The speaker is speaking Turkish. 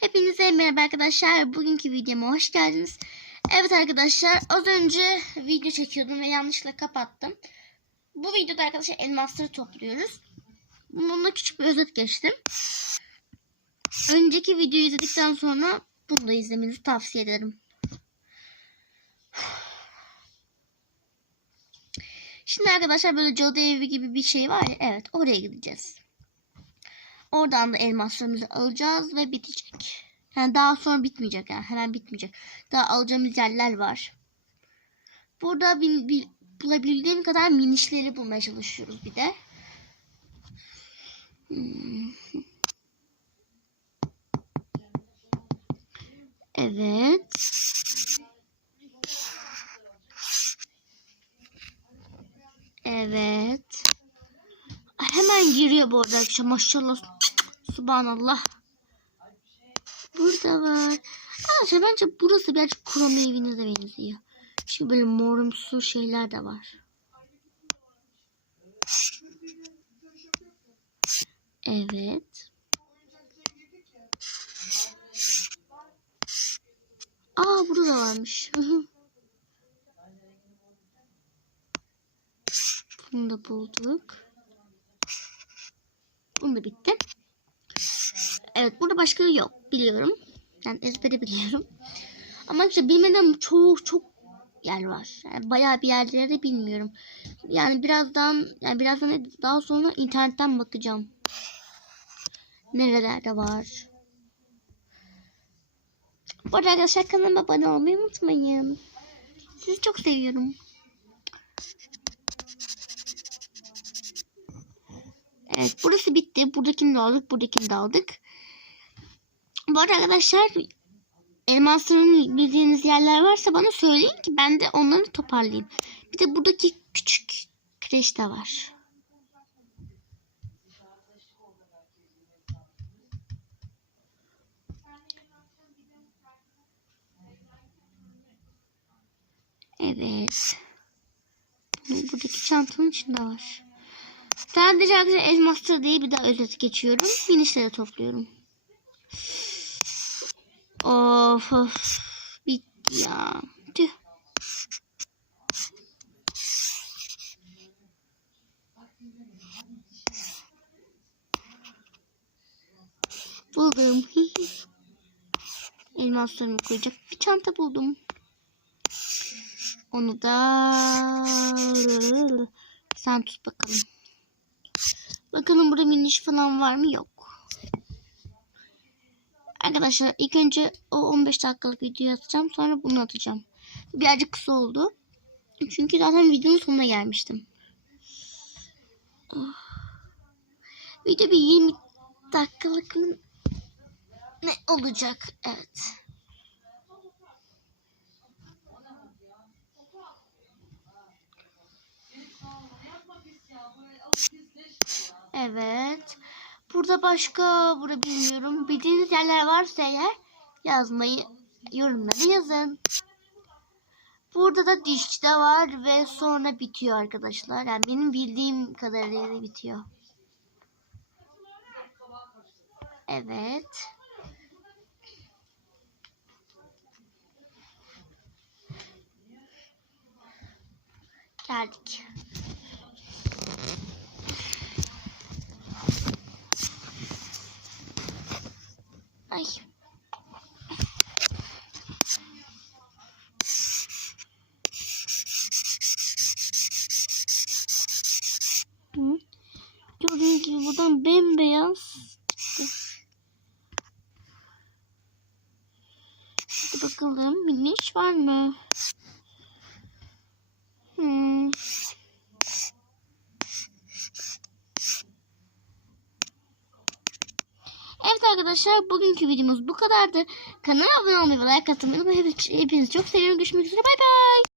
Hepinize merhaba arkadaşlar. Bugünkü videoma hoş geldiniz. Evet arkadaşlar az önce video çekiyordum ve yanlışlıkla kapattım. Bu videoda arkadaşlar elmasları topluyoruz. Bununla küçük bir özet geçtim. Önceki videoyu izledikten sonra bunu da izlemenizi tavsiye ederim. Şimdi arkadaşlar böyle cadı evi gibi bir şey var ya. Evet oraya gideceğiz. Oradan da elmaslarımızı alacağız ve bitecek. Yani daha sonra bitmeyecek yani hemen bitmeyecek. Daha alacağımız yerler var. Burada bin, bil- bulabildiğim kadar minişleri bulmaya çalışıyoruz bir de. Evet. Evet. Hemen giriyor bu arada arkadaşlar. Maşallah. Subhanallah. Burada var. Arkadaşlar bence burası birazcık kurum evine de benziyor. Çünkü böyle morumsu şeyler de var. Evet. Aa burada da varmış. Bunu da bulduk. Bunu da bitti. Evet burada başka yok biliyorum. Yani ezbere biliyorum. Ama işte bilmeden çok çok yer var. Yani bayağı bir yerleri de bilmiyorum. Yani birazdan yani birazdan daha sonra internetten bakacağım. Nerelerde var. Bu arada arkadaşlar kanalıma abone olmayı unutmayın. Sizi çok seviyorum. Evet burası bitti. Buradakini de aldık. Buradakini de aldık. Bu arada arkadaşlar elmasların bildiğiniz yerler varsa bana söyleyin ki ben de onları toparlayayım. Bir de buradaki küçük kreş de var. Evet. Buradaki çantanın içinde var. Sadece arkadaşlar elmasları değil bir daha özet geçiyorum. Finişleri topluyorum. Of of. Bitti ya. Tüh. Buldum. Elmaslarımı koyacak bir çanta buldum. Onu da sen tut bakalım. Bakalım burada miniş falan var mı? Yok. Arkadaşlar ilk önce o 15 dakikalık videoyu atacağım. Sonra bunu atacağım. Birazcık kısa oldu. Çünkü zaten videonun sonuna gelmiştim. Oh. Video bir 20 dakikalık mı ne olacak? Evet. Evet. Burada başka burada bilmiyorum. Bildiğiniz yerler varsa eğer yazmayı yorumlara yazın. Burada da dişçi de var ve sonra bitiyor arkadaşlar. Yani benim bildiğim kadarıyla bitiyor. Evet. Geldik. Ay. Hı. Gördüğünüz gibi buradan bembeyaz çıktı. Hadi bakalım miniş var mı? Hmm. Evet arkadaşlar bugünkü videomuz bu kadardı. Kanala abone olmayı ve like atmayı unutmayın. Hepinizi çok seviyorum. Görüşmek üzere. Bay bay.